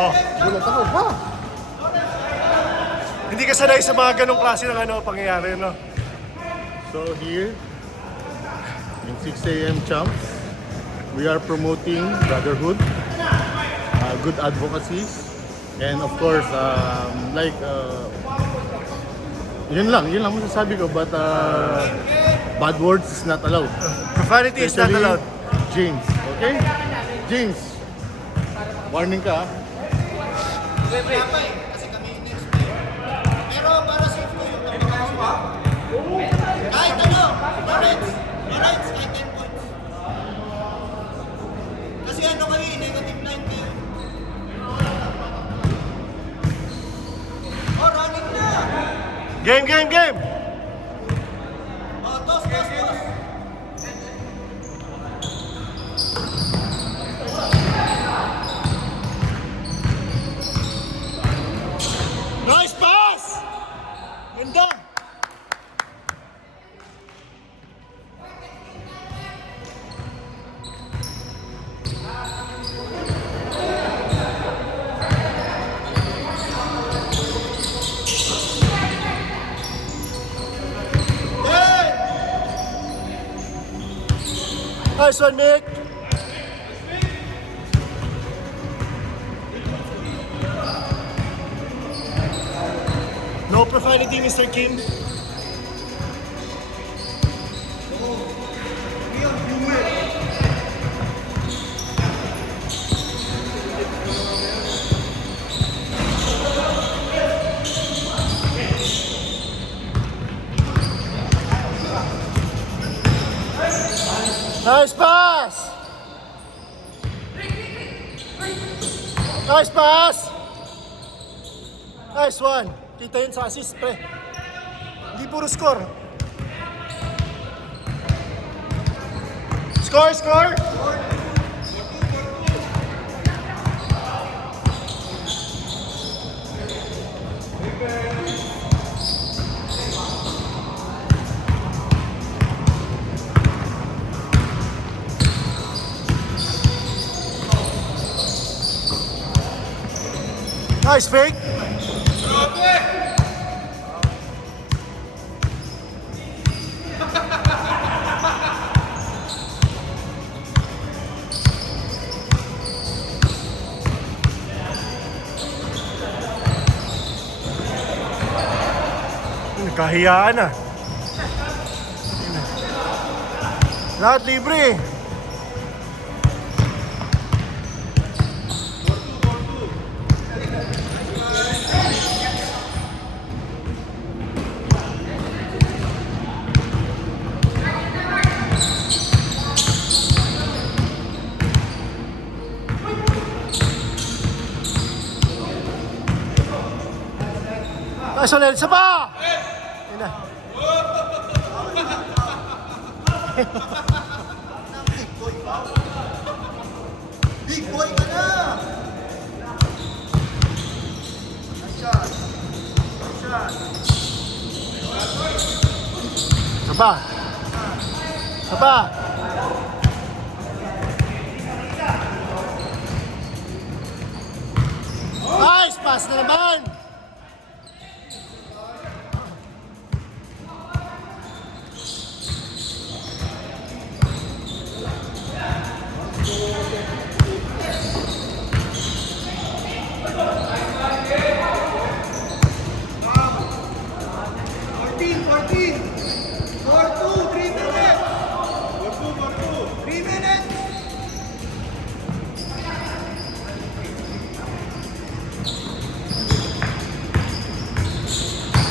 Oh, Gulat ako, ha? hindi ka sanay sa mga ganong klase ng pangyayari, no? So here, in 6 a.m. Champs, we are promoting brotherhood, good advocacies, and of course, yun lang masasabi ko, but bad words is not allowed. Profanity is not Especially allowed. James, okay? James, warning ka, ha? Kasi kami next day. Pero para safe ko yung kahit Lawrence, kahit 10 points. Kasi kayo, negative 9 kayo. Oh, running na! Game! Oh, toss. Nice pass! Ganda! Nice one, Nick! No profanity, Mr. Kim. Nice pass! Nice pass! Nice one! Kita yun sa assist, pre. Hindi puro score. Score! Nice fake. Nagkahiyaan na. Lahat libre. Nice one, isa pa! Ayun na. Big boy ka na! Nice shot. Isa pa. Nice pass na naman!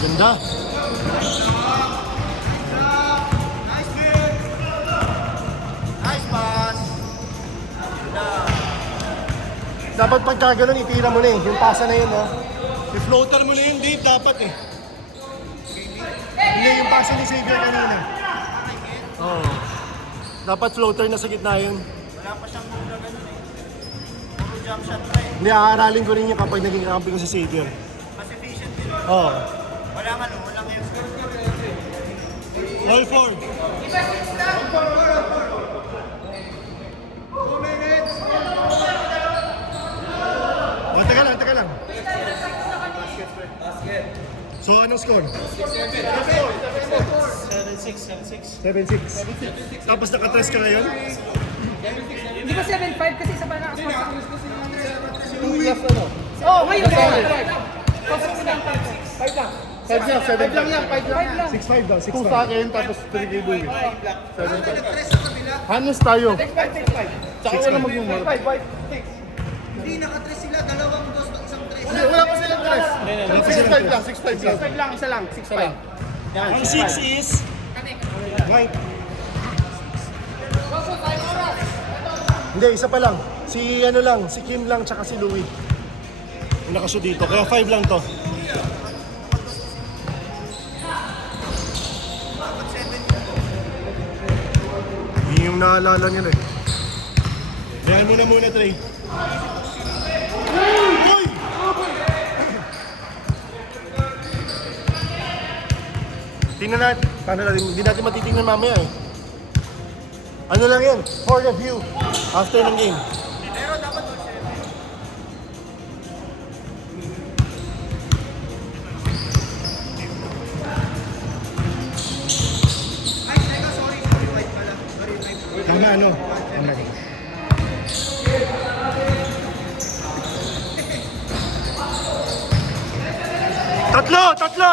Ganda. Nice pass. Dapat pagka ganun, itira mo na yung pasa na yun, no? I-floater mo na yung Dave, dapat eh. Hindi, yung pasa ni Xavier kanina. Oo. Dapat floater na sa gitna yun. Wala pa siyang move na ganun eh. Puro jump shot na eh. Hindi, aaralin ko rin yung kapag naging kampi ko si Xavier. Mas efficient din. Oo. Walang yung All four. O, teka So, anong score? 7-6. 7-6. Tapos nakatres ka ngayon? Hindi ko 7-5 kasi sa bala ako. 2 plus ano? Oh, ngayon. 5 5 lang, 7 lang yan, 5 lang. 6-5 daw, 2 6-5. sa akin, tapos 3 kay Louie. 7 Hanos tayo. Tsaka wala mag-umar. Hindi nakatres sila, dalawang dos, isang tres. Wala pa silang tres. 6-5 lang, 6-5 lang. 6-5 lang, isa lang. 6-5. Ang 6 is... Mike. Hindi, isa pa lang. Si ano lang, si Kim lang, tsaka si Louie. Yung nakashoot dito, kaya 5 lang to. Yun yung naalala nyo eh. Dayan mo na muna, Trey. Uy! Tingnan natin. Paano natin? Hindi natin matitingnan mamaya eh. Ano lang yan? For the view. After ng game. Tama ano? Tama.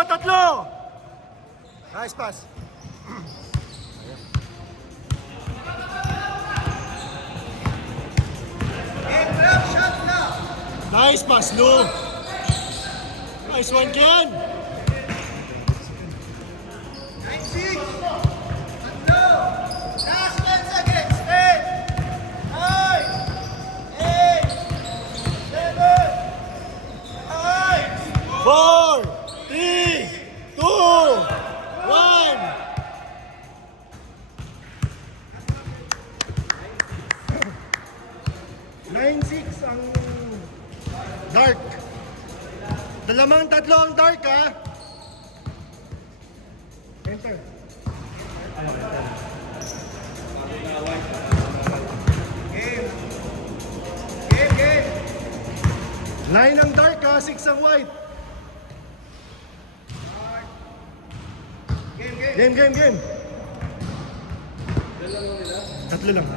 Tatlo! Nice pass. Nice pass, Lou. Nice one, Ken. Four, three, two, one. Nine six ang dark. Tatlo ang dark ha. Enter. Game. 9 ang dark ha, 6 ang white. Game. Tatlo lang.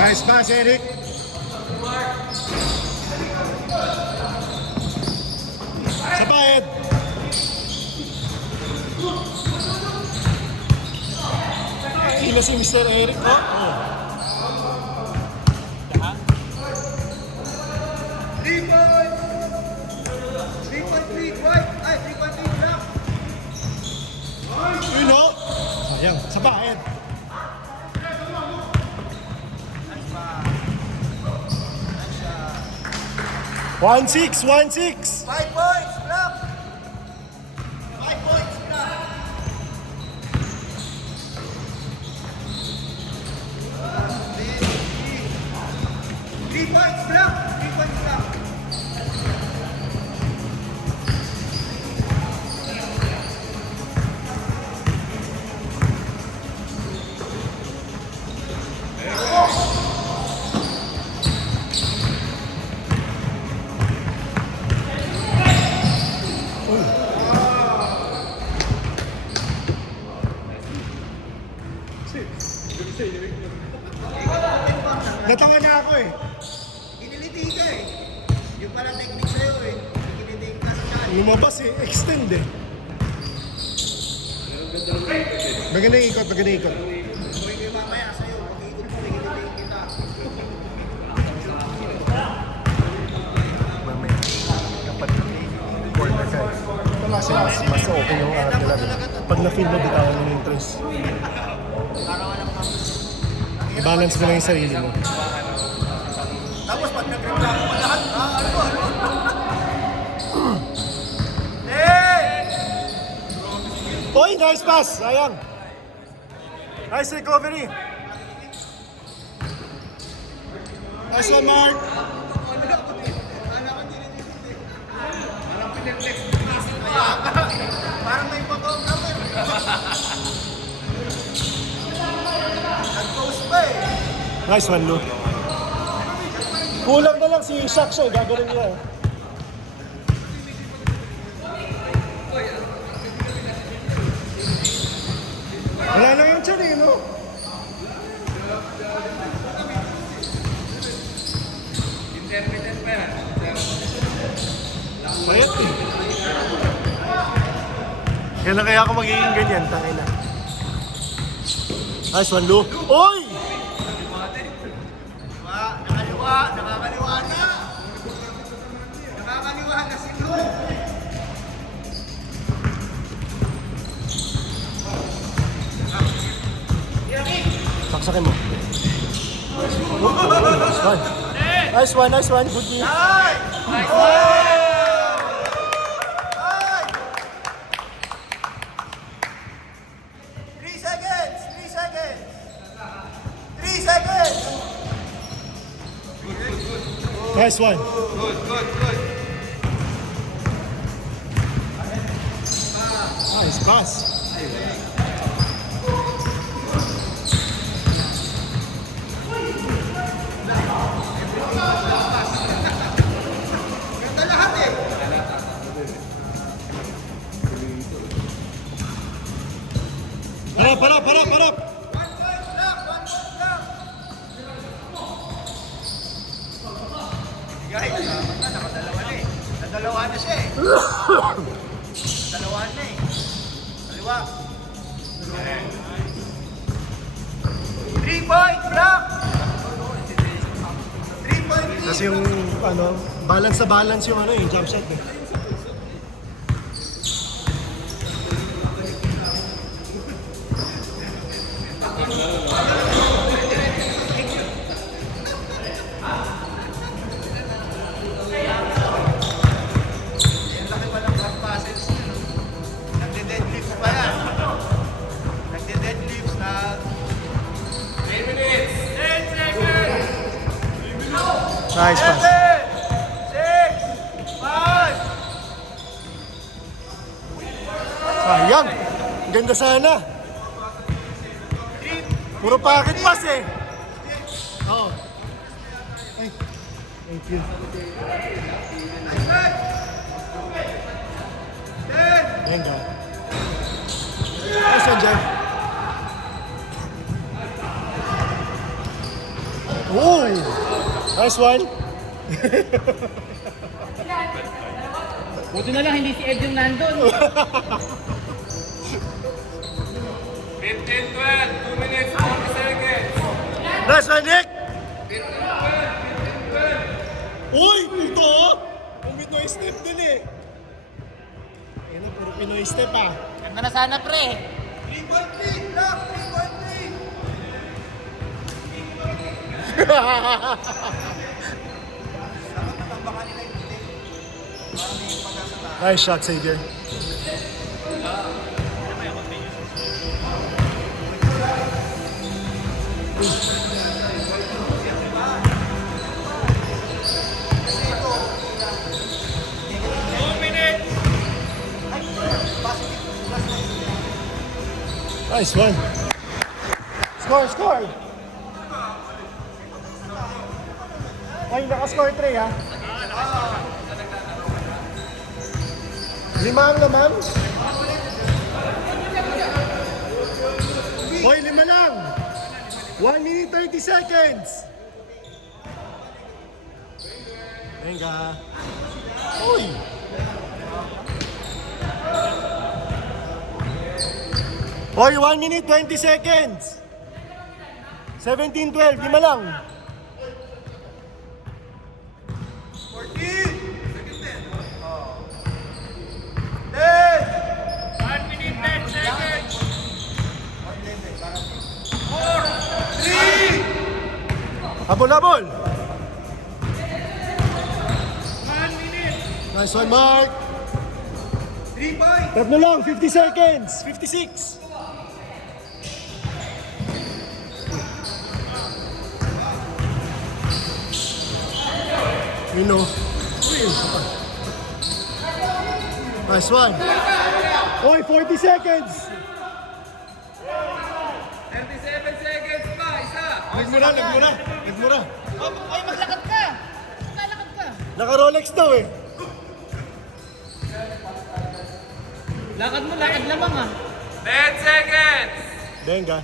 Nice pass, Eric. Sa bayad. Sino si Mr. Eric? Oh. 3 points! 3.3 white! Ay, 3.3 black! You know? Sayang, sa bayad. One six. 5 points black! 5 points black! Three points black! 3 points black! Natawa na ako eh. Iniliti ka eh. Yung pala technique sa'yo eh. Iniliti ka sa chan. Lumabas eh, extend eh. Magandang ikot. Kung hindi mamaya sa'yo, pag-iikot mo, iniliti kita. Mamaya, kapag corner ka, kasi mas okay yung angat nila. Pag na-feel mo, bitawan mo yung trace. I-balance mo lang yung sarili mo. Tapos pag nag-reklamo mo lahat, ano? Oy, nice pass! Sayang! Nice recovery! Nice one, Mark! Parang may photographer. Nice one, Lou. Kulang na lang si Saxo, gagawin niya. Wala na yung tiyan eh, no? Payat eh. Kailan kaya ako magiging ganyan? Tangin na. Nice one, Lou. Oy! Nakakaliwa na! Nakakaliwa na si Lu! Saksakin mo. Nice one, nice one. Good knee. Three seconds! 3 seconds! 3 seconds! Nice one. Nice pass. Ganda lahat eh! Harap. One point lang! 1 point lang! Guys, nakadalawa na eh. Nadalawa na siya eh. Dalawa na eh. Kaliwa. 3 point block! 3 point lead! Kasi yung balance sa balance yung yung jump shot eh. Laki pa ng back passes. Nagde-deadlifts pa yan. Nagde-deadlifts na... 10 minutes! 10 seconds! Nice pass. 7! 6! 5! Sayang. Ganda sana. Puro pocket pass eh. Oo. Ay. Thank you. Thank God. Nice one, Jeff. Oh! Nice one. Buti na lang hindi si Ed yung nandun. 15, 12, 2 minutes, 40 seconds. Nice one, Nick! Uy! Ito oh! Ang Pinoy step dun eh. Ayun na, puro Pinoy step ah. Ganda na sana pre. 3 point lead! Block! 3 point lead! Dapat natambakan nila yung bilik. Para may pag-asa tayo. Nice shot, Xavier. Nice one. Score! Ay, naka-score 3 ha? 5 ang naman? Hoy, 5 lang! 1 minute 30 seconds! Venga! Uy! Hoy, 1 minute 20 seconds! 17-12, 5 lang! 14! 10! 1 minute, 10 seconds. 3! Habol! 1 minute. Nice one, Mark! 3 points! Tatlo lang, 50 seconds! 56! You know. Nice one. Oy, 40 seconds! 37 seconds pa, isa. Nagmura. Oy, maglakad ka! Lalakad ka! Naka-Rolex daw eh. Lakad mo, lakad lamang ah. 10 seconds! Benga.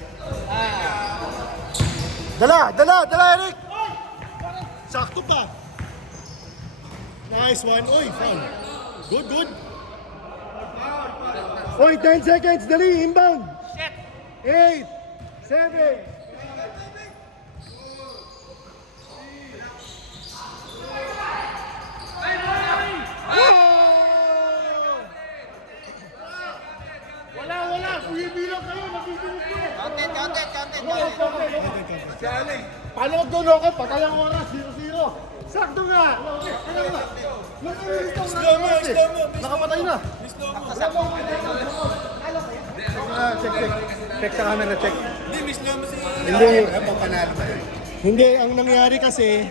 Dala, Eric! Sakto pa. Nice one. Oy, foul. Good. Oy, 10 seconds. Dali, inbound. Shit! 8, 7. Wala. Bumibilang kayo. Nakikinig ko. Content. Paano mag-dono ka? Patay ang oras. 0-0. Sakto nga. Slow mo. Nakapatay na. Check. Check sa camera, check. Hindi, miss lang mo si... Hindi. Panalo ba yun? Hindi, ang nangyari kasi,